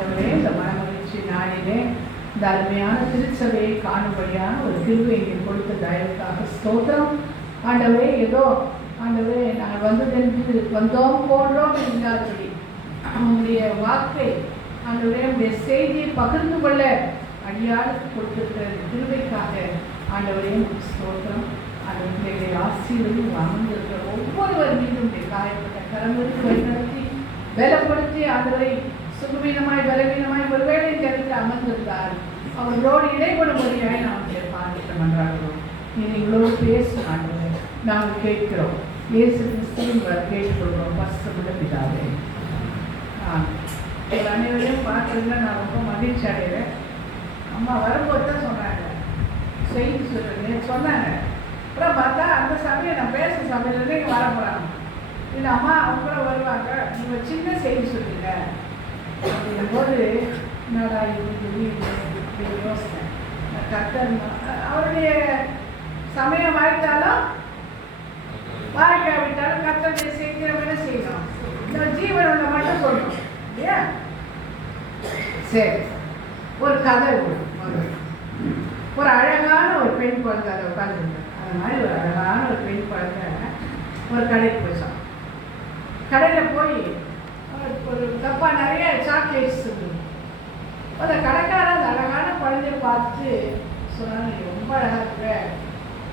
ஆண்டவரே, இந்த மனமகிழ்ச்சி நாளிலே இந்த அருமையான திருச்சபையை காணும்படியான ஒரு கிருபை எங்களுக்கு கொடுத்த தயவுக்காக ஸ்தோத்திரம். ஆண்டவரே, ஏதோ ஆண்டவரே நாங்கள் வந்ததென்று வந்தோம் போன்றோம் இல்லாதபடி உங்களுடைய வாக்கை ஆண்டவரே உங்களுடைய செய்தியை பகிர்ந்து கொள்ள அடியாருக்கு கொடுத்திருக்கிற கிருபைக்காக ஆண்டவரே ஸ்தோத்திரம். ஆண்டவர்களை ஆசீர்வதியும் அமர்ந்திருக்கிற ஒவ்வொருவர் மீதும் காயப்பட்ட கரங்களுக்கு வழிநடத்தி பலப்படுத்தி ஆண்டவரை சுகவீனமாய் பலவீனமாய் ஒருவேளை இந்த இடத்தில் அமர்ந்திருந்தார். அவர்களோடு இடைப்படும்படியாய் நாம் பார்த்துட்டு மன்றாடுகிறோம். நீங்களோடு பேசும் ஆண்டவரை நாங்கள் கேட்கிறோம். இயேசு கிறிஸ்துவின் கேட்டுக்கொள்கிறோம். பரிசுத்த பிதாவே, அனைவரையும் பார்க்கறதுல நான் ரொம்ப மகிழ்ச்சி அடைகிறேன். அம்மா வரும்போது தான் சொன்னாங்க, செய்தி சொல்கிறேன் சொன்னாங்க. அப்புறம் பார்த்தா அந்த சமயம் நான் பேச சமயத்துலேருந்து இங்கே வர போகிறாங்க. இல்லை அம்மா அவங்க கூட வருவாங்க, நீங்கள் சின்ன செய்தி சொல்லுங்க அப்படிங்கும்போது என்னடா இது யோசனை. கர்த்தர் அவருடைய சமயம் வாய்த்தாலும் வாய்க்காவிட்டாலும் கர்த்தருடைய செய்தியை வேலை செய்யணும். இந்த ஜீவனோட மட்டும் சொல்லணும் இல்லையா? சரி, ஒரு கதை ஒரு அழகான ஒரு பெண் குழந்தை அதை உட்காந்துருந்தேன். அது மாதிரி ஒரு அழகான ஒரு பெண் குழந்தை ஒரு கடைக்கு போச்சான். கடையில் போய் ஒரு டப்பா நிறைய சாக்லேட்ஸ் இருந்தது. அந்த கடைக்காரன் அந்த அழகான குழந்தைய பார்த்துட்டு சொன்னாங்க, நீ ரொம்ப அழகாக இருக்க,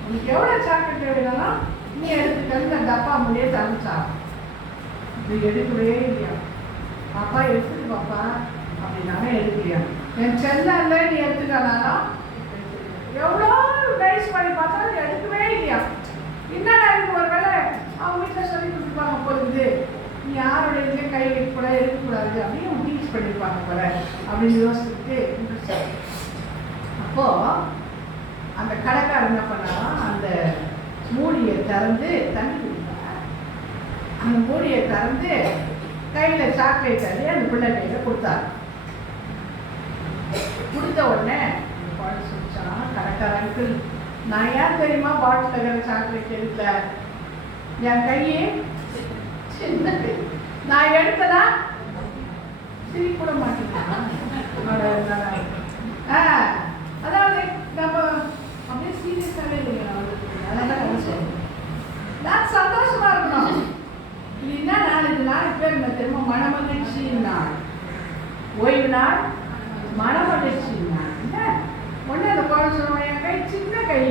உனக்கு எவ்வளோ சாக்லேட் வேணாலும் நீ எடுத்துக்கிட்டு அந்த டப்பா முடியே தந்துச்சா. இது எடுக்கவே இல்லையா? பாப்பா எடுத்துட்டு பாப்பா அப்படின்னாலே எடுக்கலையா? என் செல்ல நீ எடுத்துக்கனாலும் எவ்வளோ ரைஸ் பண்ணி பார்த்தா அது எடுக்கவே இல்லையா? என்னடா இருக்கு, ஒரு வேலை அவங்க வீட்டில் சொல்லி கொடுத்துருப்பாங்க போகுது, நீ யாரோட இதுலேயும் கை வைக்கக்கூடாது எடுக்கக்கூடாது அப்படின்னு டீச் பண்ணியிருப்பாங்க போல அப்படின்னு யோசிச்சுட்டு. அப்போது அந்த கடைக்காரர் என்ன பண்ணாலும் அந்த மூடியை திறந்து தண்ணி குடிப்பாங்க. அந்த மூடியை திறந்து கையில் சாக்லேட் அள்ளி அந்த பிள்ளை கையில் கொடுத்தாரு. கொடுத்த உடனே பாட்டில் சொல்லிச்சான் கடைக்காரனுக்கு, நான் ஏன் தெரியுமா பாட்டில் இருக்கிற சாக்லேட் எடுக்கல, என் கையே சின்ன கை, நான் எடுத்ததா சிரிக்கூட மாட்டேங்கிறான். அதாவது நம்ம அப்படியே சீரியஸாகவே இல்லைங்க, அதெல்லாம் நம்ம சொல்லணும். நான் சந்தோஷமா இருக்கணும். இது என்ன நாள்? இது நாளைக்கு பேர் என்ன தெரியுமா? மனமகிழ்ச்சி நாள், ஓய்வு நாள், மனமகிழ்ச்சி நாள். இல்லை ஒன்று அந்த குழந்தை சொல்லுவோம், என் கை சின்ன கை,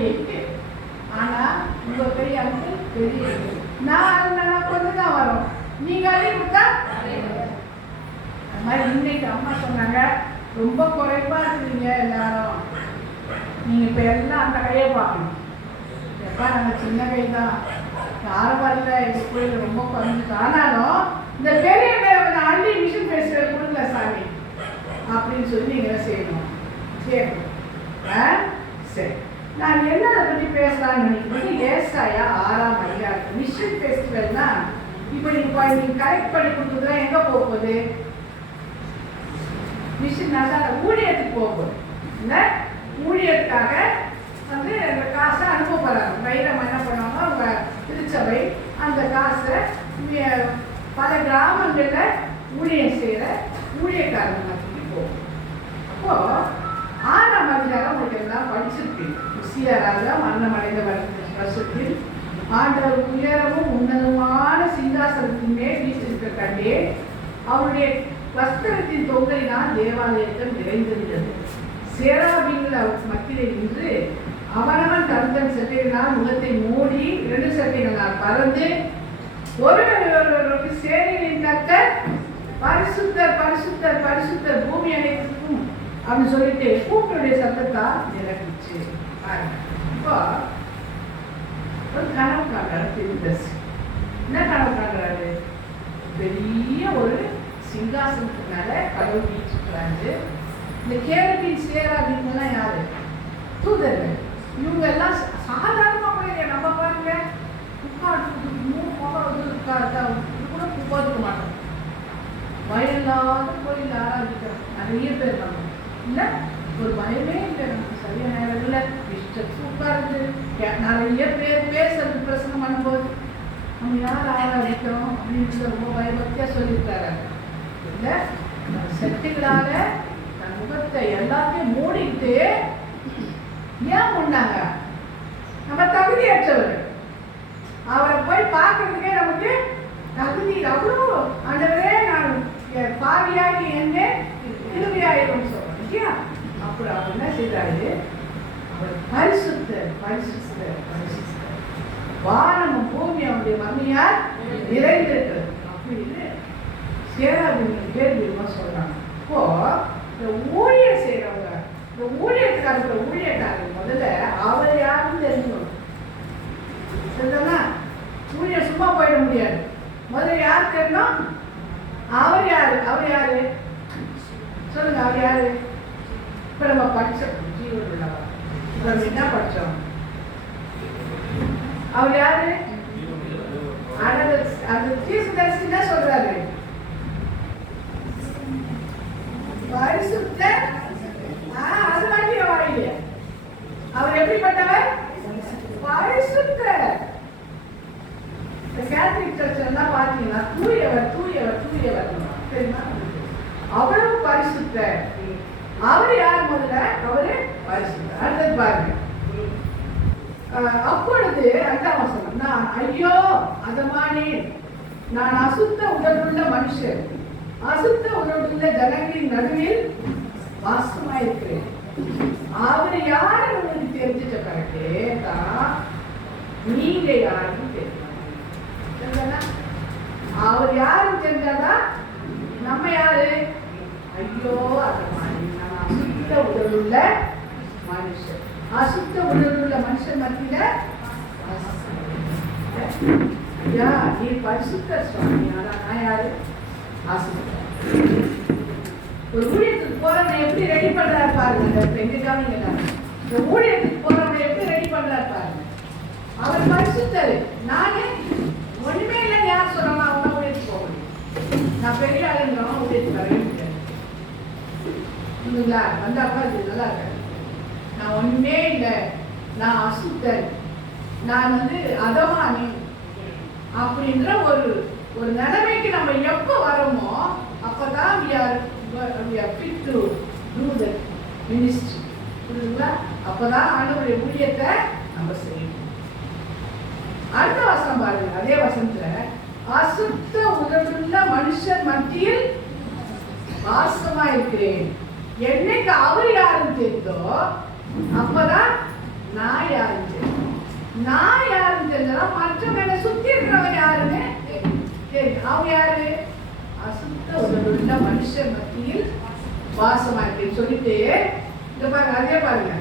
ஆனால் உங்கள் கை வந்து பெரிய. நான் அது கொஞ்சம் தான் வரும், நீங்கள் அள்ளி கொடுத்தா. அது மாதிரி இன்னைக்கு அம்மா சொன்னாங்க, ரொம்ப குறைப்பாக இருக்குதுங்க எல்லாரும், நீங்கள் இப்போ எல்லாம் அந்த கையை பார்க்கணும். எப்பா நாங்கள் சின்ன கை தான், யாரும் வரல, எங்கள் கோயில் ரொம்ப குறைஞ்சிட்டு, ஆனாலும் இந்த பெரிய பேரை அள்ளி மிஷின் ஃபெஸ்டிவல் கொடுக்கல சாமி அப்படின்னு சொல்லி நீங்கள் செய்யணும். சரி சரி, நான் என்ன அதை பற்றி பேசலாம்னு நினைக்கிறது, ஏசாயா 6ஆம் அதிகாரம் மிஷன் ஃபெஸ்டிவல்னா, இப்போ நீங்கள் கரெக்ட் பண்ணி கொடுத்ததுலாம் எங்கே போகுது? மிஷன் தான் ஊழியத்துக்கு போகுது. இந்த ஊழியத்துக்காக வந்து அந்த காசை அனுப்ப போகிறாங்க. வைரம் என்ன பண்ணுவாங்க, அவங்க திருச்சபை அந்த காசை பல கிராமங்களில் ஊழியம் செய்கிற ஊழியக்காரங்க போகும். அப்போது 6ஆம் அதிகாரம் உங்களுக்கு எல்லாம் படிச்சிருப்பீங்க. உசியாராக மரணமடைந்த வருஷத்தில் ஆண்டவர் உயரமும் உன்னதமான சிங்காசனத்தின் மேல் வீசிருக்க கண்டே, அவருடைய வஸ்திரத்தின் தொங்கலினால் தேவாலயத்தில் நிறைந்திருந்தது. சேராபீன்கள் அவர் மத்தியில் நின்று அவனவன் தன் சட்டைகளால் முகத்தை மூடி 2 சட்டைகளால் பறந்து ஒருவருக்கு சேனைகளின் தக்க பரிசுத்தர் பரிசுத்தர் பரிசுத்தர் பூமி அனைத்துக்கும் அப்படின்னு சொல்லிட்டு கூப்பிட்டுடைய சத்தத்தால் நிரப்பிச்சு. இப்போ ஒரு கனவு காண்றாரு திருந்தஸ். என்ன கனவு காண்றாரு? பெரிய ஒரு சிங்காசனத்துக்கு மேல கடவுள் வீட்டுக்கிறாரு. இந்த கேரபின் சேராபின்லாம் யாரு? தூதர்கள். இவங்க எல்லாம் சாதாரணமாக கூட நம்ம பாருங்க, உட்காந்து கூட உட்காந்துக்க மாட்டோம். வயலாத கோயில் ஆராதிக்கிறோம் நிறைய பேர் நம்ம இல்லை, ஒரு பயமே இல்லை, நமக்கு சரியான நேரம் இல்லை, இஷ்டத்துக்கு உட்காருது. நிறைய பேர் பேசுறது பிரசனம் பண்ணும்போது நம்ம யார் ஆராதிக்கிறோம் அப்படின்னு ரொம்ப பயபக்தியாக சொல்லியிருக்காரு. இல்லை செட்டுகளால தன் முகத்தை எல்லாத்தையும் மூடிட்டு ஏன் மூடினாங்க? நம்ம தகுதியற்றவர். அவரை போய் பார்க்கறதுக்கே நமக்கு தகுதி அவ்வளோ. ஆண்டவரே நான் பாவியாகி என்ன திருவியாயிரும் சொல்றோம் இல்லையா? அப்புறம் அவர் என்ன செய்தாரு? அவர் பரிசுத்த பரிசுத்த பரிசுத்த வானமும் பூமி அவருடைய மகிமையால் நிறைந்திருக்கிறது அப்படின்னு சேராதீங்க கேள்விமா சொல்றாங்க. இப்போ இந்த ஊழியர் செய்யறவங்க, இந்த ஊழியத்துக்காரங்க ஊழியக்காரங்க முதல்ல அவர் யாருன்னு தெரிஞ்சுக்கணும். சரிதானா? ஊழியர் சும்மா போயிட முடியாது. முதல்ல யார் தெரியணும்? அவர் யாரு? அவர் யாரு சொல்லுங்க. அவர் யாரு? இப்ப நம்ம படிச்சோம் ஜீவன் உள்ளவா, என்ன படிச்சோம்? அவர் யாரு? அந்த தீர்க்கதரிசி என்ன சொல்றாரு? பரிசுத்த. அது வாங்கிய வாயில அவர் எப்படிப்பட்டவர்? பரிசுத்த. கேத்தலிக் சர்ச் எல்லாம் பாத்தீங்கன்னா தூயவர் தூயவர் தூயவர் தெரியுமா? அவ்வளவு பரிசுத்த. அவர் யார்? முதல்ல அவரு பரிசுத்த. அடுத்தது பாருங்க. அப்பொழுது 5ஆம் வசனம், நான் ஐயோ அதமானே, நான் அசுத்த உடலுள்ள மனுஷன், அசுத்த உடலுள்ள ஜனங்களின் நடுவில் வாசமாயிருக்கிறேன். அவர் யாரு உங்களுக்கு தெரிஞ்சிட்ட பிறகு தான் நீங்க யாருன்னு தெரியும். அவர் யாரும் தெரிஞ்சாதான் நம்ம யாரு? ஐயோ அதமானே, நான் அசுத்த உடலுள்ள மனுஷன். அசுத்த உடலுள்ள மனுஷன் மத்தியில ஐயா நீ பரிசுத்த சுவாமி. ஆனா நான் யாரு? அசுத்த. ஒரு ஊழியத்துக்கு போறவனை எப்படி ரெடி பண்றாரு பாருங்க. எங்க இந்த ஊழியத்துக்கு போறவனை எப்படி ரெடி பண்றாரு பாருங்க. அவர் பரிசுத்தர். நானே ஒண்ணுமே இல்லைன்னு யார் சொல்றாங்க? அவங்க ஊழியத்துக்கு போக முடியும். நான் பெரிய ஆளுங்கிறவங்க ஊழியத்துக்கு வரவே முடியாது. வந்தாப்பா இது நல்லா இருக்காது. நான் ஒண்ணுமே இல்லை, நான் அசுத்தன், நான் அதமானி அப்படின்ற ஒரு நிலைமைக்கு நம்ம எப்போ வரோமோ அப்பதான் we are fit to do the ministry. புரியுதுங்களா? அப்பதான் ஆண்டவருடைய ஊழியத்தை நம்ம செய்யணும். அடுத்த வசனம் பாருங்க. அதே வசனத்துல அசுத்த உடலுள்ள மனுஷன் மத்தியில் வாசமா இருக்கிறேன். என்னைக்கு அவர் யாருன்னு தெரியுதோ அப்பதான் நான் யாருன்னு தெரியும். நான் யாருன்னு தெரிஞ்சா மற்றவங்க என்ன சுத்தி இருக்கிறவங்க யாருன்னு தெரியும். அவங்க யாரு? அசுத்த உடலுள்ள மனுஷன் மத்தியில் வாசமா இருக்கேன்னு சொல்லிட்டு இங்க பாருங்க. அதே பாருங்க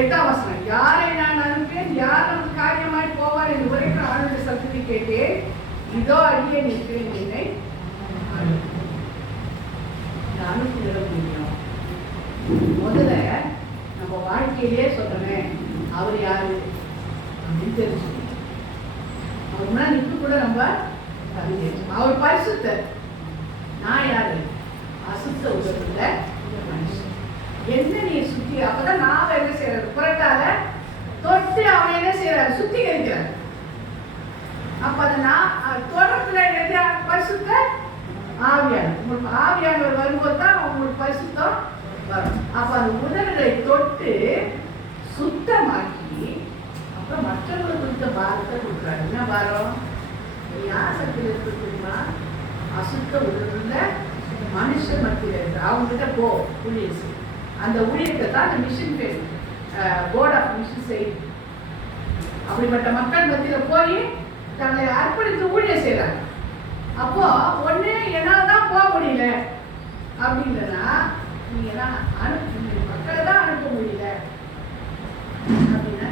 8ஆம் வசனம், யாரை நான் அனுப்பேன், யார் நமக்கு காரியமாய் போவார் என்று உரைக்கிற ஆளுடைய சத்தத்தை கேட்டேன். இதோ அடியே நிற்கிறேன், என்னை அனுப்புகிற முடியும். முதல்ல நம்ம வாழ்க்கையிலே சொல்றேன் அவர் யாரு அப்படின்னு தெரிஞ்சுக்கணும். அவர் முன்னாடி நிற்க கூட நம்ம அவர் பரிசுத்தர். நான் யாரு? அசுத்த உடலுள்ள மனுஷன். என்ன நீ சுத்தி? அப்பதான் நான் என்ன செய்யறாரு? புரட்டால தொட்டு அவன் என்ன செய்யறாரு? சுத்திகரிக்கிறார். அப்ப அதை நான் தொடர்புல எந்த பரிசுத்த ஆவியான உங்களுக்கு ஆவியானவர் வரும்போது தான் உங்களுக்கு பரிசுத்தம் வரும். அப்ப அந்த உடல்களை தொட்டு சுத்தமாக்கி அப்புறம் மற்றவங்களுக்கு கொடுத்த பாரத்தை கொடுக்குறாங்க. என்ன பாரம்? யார் சக்தியில் இருக்கு தெரியுமா? அசுத்த உடலுள்ள மனுஷன் மத்தியில் இருக்கு. அவங்ககிட்ட போ ஊழியர். அந்த ஊழியத்தை தான் அந்த மிஷன் பேர் போர்ட் ஆஃப் மிஷன் செய்யுது. அப்படிப்பட்ட மக்கள் மத்தியில் போய் தங்களை அர்ப்பணித்து ஊழியர் செய்யறாங்க. அப்போ ஒண்ணு என்னால்தான் போக முடியல அப்படின்னா நீங்க மக்களை தான் அனுப்ப முடியல அப்படின்னா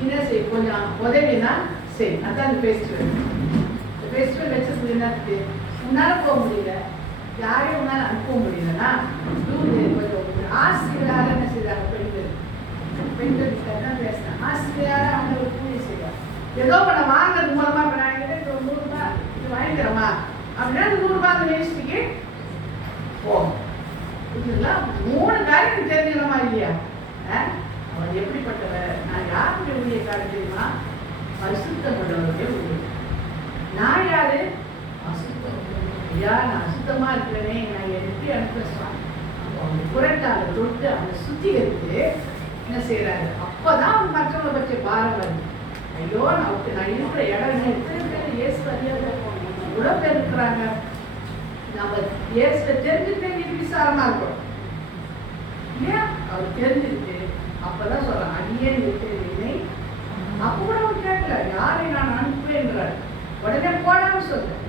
என்ன செய்? கொஞ்சம் உதவினா சரி. அதான் இந்த ஃபெஸ்டிவல் வச்சது என்னது? உன்னால போக முடியல, யாரையும் உன்னால அனுப்ப முடியலன்னா கொஞ்சம் ஆசிரியரால என்ன செய்யறாங்க? பெண்கள் தான் பேசுறேன். ஆசிரியரால அவங்க ஒரு கூலி செய்யறாங்க. ஏதோ பண்ண வாங்குறது மூலமா இப்ப நான் கிட்ட 100 ரூபாய் இது வாங்கிக்கிறோமா அப்படின்னா 100 ரூபாய் அந்த மினிஸ்ட்ரிக்கு போகும். இதெல்லாம் 3 காரியம் தெரிஞ்சுக்கணுமா இல்லையா? அவர் எப்படிப்பட்டவர்? நான் யாருடைய ஊழியக்காரர் தெரியுமா? பரிசுத்தப்பட்டவருடைய ஊழியர். நான் யாரு? அசுத்தம். ஐயா நான் அசுத்தமா இருக்கிறேனே, நான் என்ன எப்படி அனுப்புறாங்க? அவங்க புரட்டால தொட்டு அவனை சுத்திகரித்து என்ன செய்யறாரு? அப்பதான் அவங்க மற்றவங்களை பற்றி பாரம் வருது. ஐயோ நான் இருக்கிற இடம் எத்தனை பேர் இயேசு அறியாத இவ்வளோ பேர் இருக்கிறாங்க. நம்ம இயேசுல தெரிஞ்சுட்டே விசாரமா இருக்கோம் இல்லையா? அவர் தெரிஞ்சுக்கிட்டு அப்பதான் சொல்றான், அடியே நினை. அப்ப கூட அவர் கேட்கல, யாரை நான் அனுப்புவேன்றார். உடனே போடாம சொல்றேன்,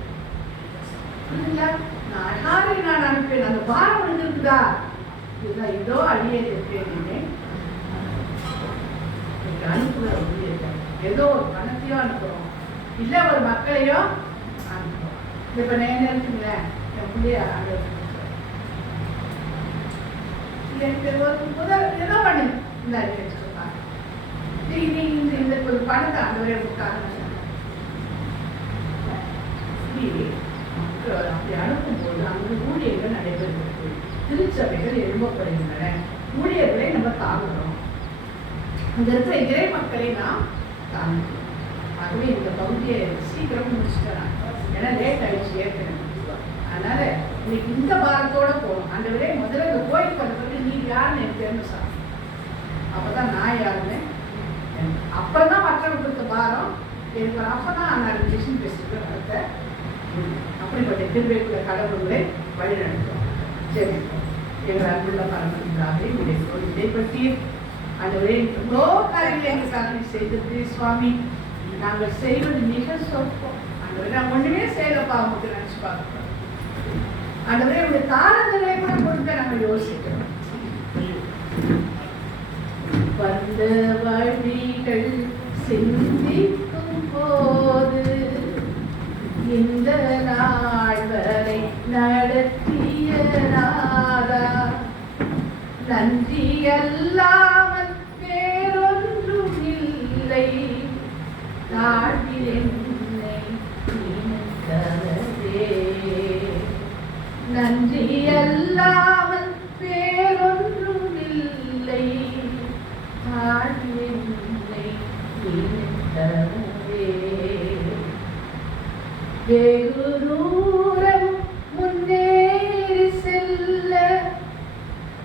நான் யாரை நான் அனுப்பேன், அந்த பாரம் வந்து இருக்குதா? இதுதான் இதோ அடியே நினை அனுப்புவேன். ஏதோ ஒரு பணத்தையோ அனுப்புறோம், இல்ல ஒரு மக்களையோ அனுப்புறோம். இப்ப நான் இருக்குங்களேன், என் பிள்ளைய முதல் ஏதோ பண்ணு இந்த வச்சுக்கோங்க, இந்த ஒரு பணத்தை அந்த வரைய கொடுத்தாங்க. அப்படி அனுப்பும்போது அங்கு ஊழியர்கள் நடைபெறுகிறது, திருச்சபைகள் எழுப்பப்படுகின்றன, ஊழியர்களை நம்ம தாங்குகிறோம், அங்க இருக்கிற இறை மக்களை நாம் தாங்குகிறோம். ஆகவே இந்த பகுதியை சீக்கிரம் முடிச்சுட்டேன், ஏன்னா லேட் ஆயிடுச்சு ஏற்கனவே. அதனால இன்னைக்கு இந்த பாரத்தோட போகணும். அந்த விட முதல்ல இந்த கோயில் பண்ணுறது நீ யாருன்னு எனக்கு தெரிஞ்சு சார், அப்பதான் நான் யாருன்னு, அப்பதான் மற்றவங்க கொடுத்த பாரம் எனக்கு. அப்பதான் நான் மிஷின் பேசிட்டு நடத்த அப்படிப்பட்ட திருவைக்குள்ள கடவுள்களை வழி நடத்துவோம். சரி, எங்கள் அன்புள்ள பரமபிதாவே, இதை பற்றி அதுவே எவ்வளோ காரியங்களை எங்களுக்காக செய்தது சுவாமி. நாங்கள் செய்வது மிக சொற்பம். அந்த நாங்கள் ஒன்றுமே செய்யலப்பா, உங்களுக்கு நினைச்சு பார்க்கிறோம். ஆண்டவரே, உடைய தாளங்களை கூட கொடுக்க நாங்கள் யோசிக்கிறோம். வந்த வழிகள் சிந்திக்கும் போது இந்த நாள் வரை நடத்திய நாதா, நன்றி அல்லாமல் வேறொன்றும் இல்லை, தாழ்வில் என்னை நினைத்தவரே. நன்றி அல்லாமல் வேறொன்றும் இல்லை, தாழ்வில் என்னை நினைத்தவரே. வெகு தூரம் முன்னேறி செல்ல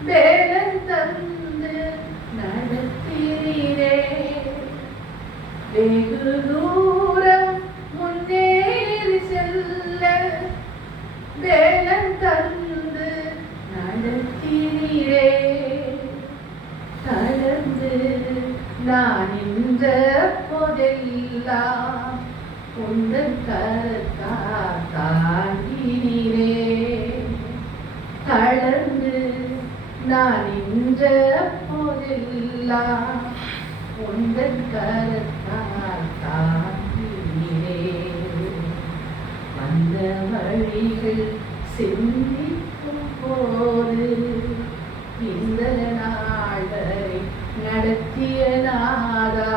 வேலன் தந்து நடத்தீரே. வெகு தூரம் முன்னேறி செல்ல வேலன் தந்து நடத்தீரே. கடந்து நான் நின்ற போதெல்லாம் உந்தன் கரத்தால் தாங்கினீரே. கடந்து நான் நின்ற போதெல்லாம் உந்தன் கரத்தால் தாங்கினீரே. வந்த வழிகள் சிந்திக்கும் போது இந்த நாள் வரை நடத்திய நாதா,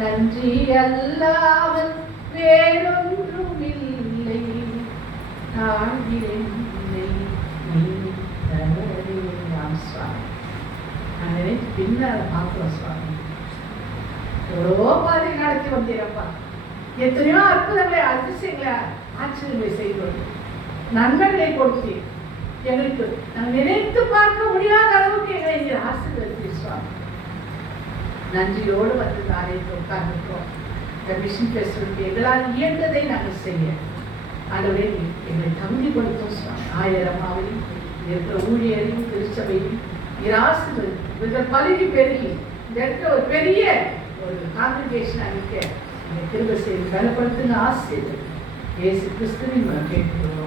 நன்றி அல்லாமல் வேறொன்றும் இல்லை, தாழ்விலை நீ தவறினாம் சுவாமி. நான் நினைத்து பின்னால் பார்க்கிறோம் சுவாமி, எவ்வளோ பாதை நடத்தி வந்தீரப்பா, எத்தனையோ அற்புதங்களை அதிசயங்களை ஆச்சரியங்களை செய்தோம், நன்மைகளை கொடுத்து எங்களுக்கு நாங்கள் நினைத்து பார்க்க முடியாத அளவுக்கு எங்களை இங்கே ஆசீர்வதித்தீர் சுவாமி. நன்றியோடு வந்து நாளைக்கு உட்கார்ந்துட்டோம். இந்த மிஷன் ஃபெஸ்டிவலுக்கு எங்களால் இயன்றதை நாங்கள் செய்ய ஆண்டவரே எங்களை தகுதிப்படுத்தும் சுவாமி. ஆயிரமாவையும் இருக்கிற ஊழியரையும் திருச்சபையும் ஆசீர்வதி, இவர்கள் பழகி பெருகி இந்த இடத்துல ஒரு பெரிய ஒரு காங்கிரிகேஷன் அளிக்க இந்த கிருபை செய்து பலப்படுத்துங்க, ஆசீர்வதி. இயேசு கிறிஸ்துவின் கேட்டுக்கொள்வோம்.